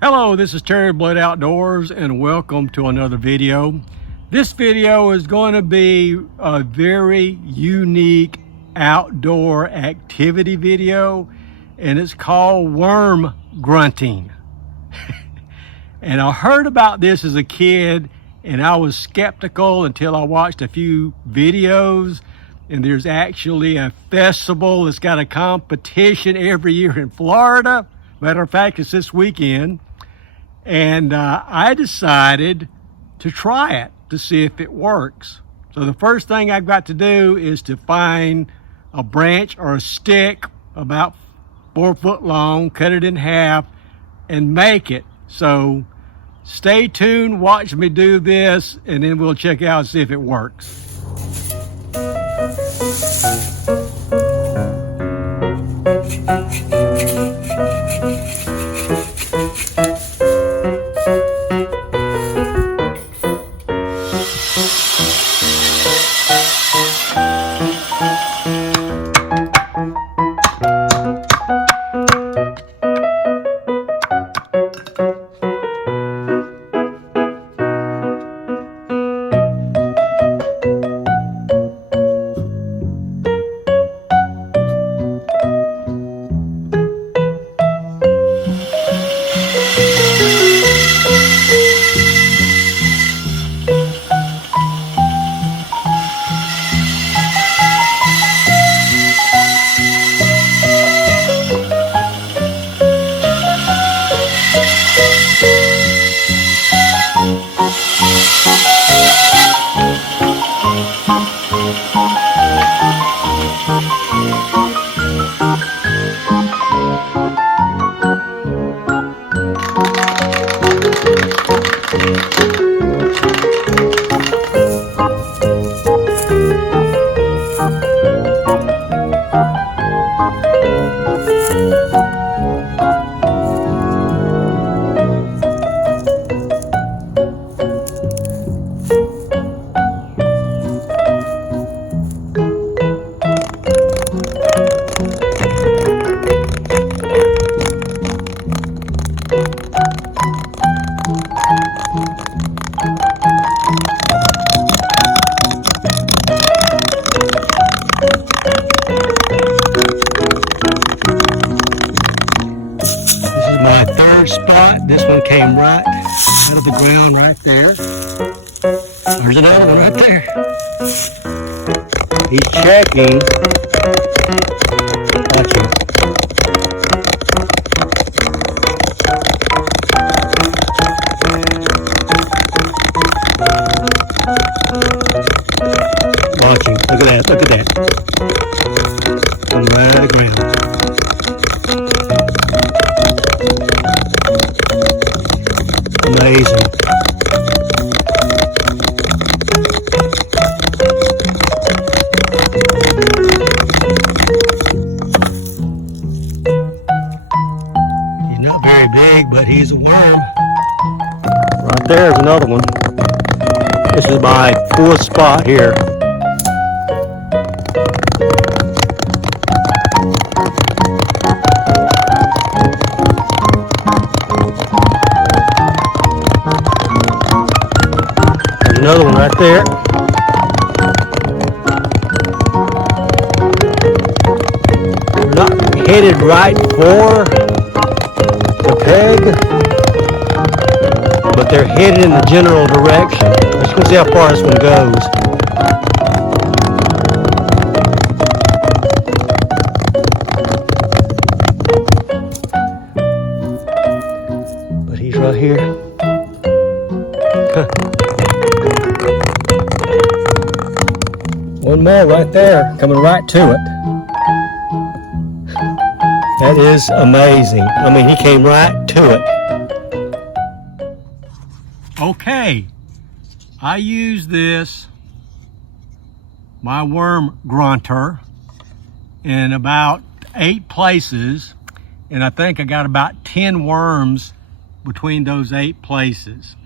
Hello, this is Terry Blood Outdoors and welcome to another video. This video is going to be a very unique outdoor activity video, and it's called worm grunting. And I heard about this as a kid and I was skeptical until I watched a few videos, and there's actually a festival that's got a competition every year in Florida. Matter of fact, it's this weekend. And I decided to try it to see if it works. So the first thing I've got to do is to find a branch or a stick about 4 foot long, cut it in half, and make it. So stay tuned, watch me do this, and then we'll check out and see if it works. My third spot. This one came right out of the ground right there. There's another one right there. He's checking. Watch him. Watch him. Look at that. Look at that. Come right out of the ground. Amazing. He's not very big, but he's a worm. Right there's another one. This is my fourth spot here. Another one right there. They're not headed right for the peg, but they're headed in the general direction. Let's go see how far this one goes. But he's right here. One more right there, coming right to it. That is amazing. I mean, he came right to it. Okay, I use this, my worm grunter, in about 8 places, and I think I got about 10 worms between those 8 places.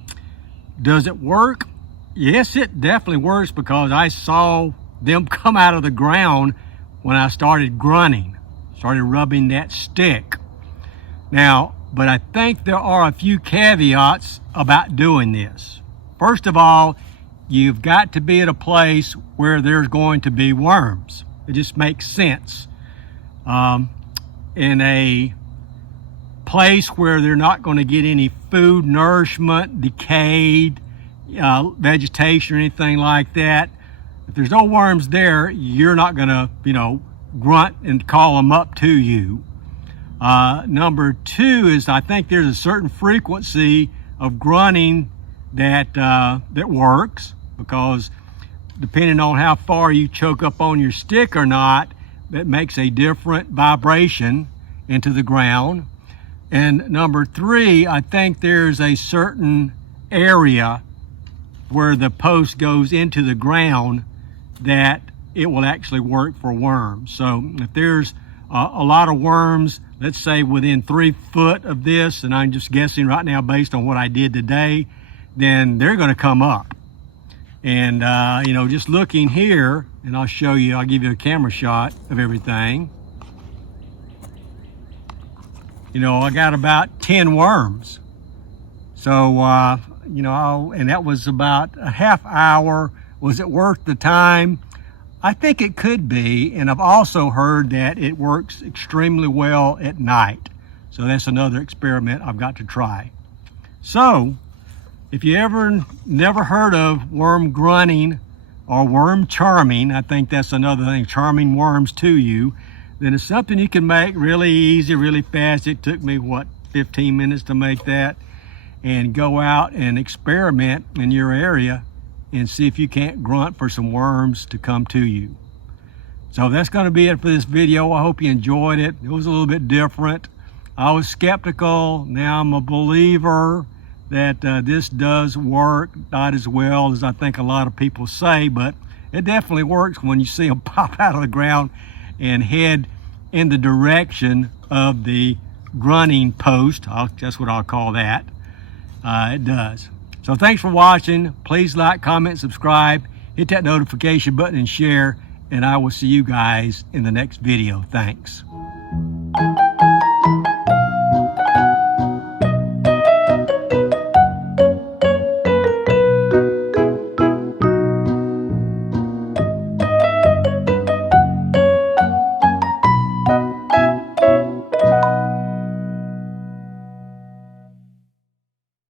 Does it work? Yes, it definitely works, because I saw them come out of the ground when I started grunting, started rubbing that stick. Now, but I think there are a few caveats about doing this. First of all, you've got to be at a place where there's going to be worms. It just makes sense. In a place where they're not going to get any food, nourishment, decayed vegetation or anything like that. If there's no worms there, you're not going to, grunt and call them up to you. Number two is I think there's a certain frequency of grunting that works, because depending on how far you choke up on your stick or not, that makes a different vibration into the ground. And number three, I think there's a certain area where the post goes into the ground that it will actually work for worms. So if there's a lot of worms, let's say within 3 foot of this, and I'm just guessing right now based on what I did today, then they're going to come up. And just looking here, and I'll show you, I'll give you a camera shot of everything. I got about 10 worms. So, and that was about a half hour. Was it worth the time? I think it could be, and I've also heard that it works extremely well at night. So that's another experiment I've got to try. So, if you never heard of worm grunting or worm charming, I think that's another thing, charming worms to you, then it's something you can make really easy, really fast. It took me, 15 minutes to make that. And go out and experiment in your area and see if you can't grunt for some worms to come to you. So that's going to be it for this video. I hope you enjoyed it. It was a little bit different. I was skeptical. Now I'm a believer that this does work, not as well as I think a lot of people say, but it definitely works when you see them pop out of the ground and head in the direction of the grunting post. That's what I'll call that. It does. So thanks for watching. Please like, comment, subscribe, hit that notification button and share, and I will see you guys in the next video. Thanks.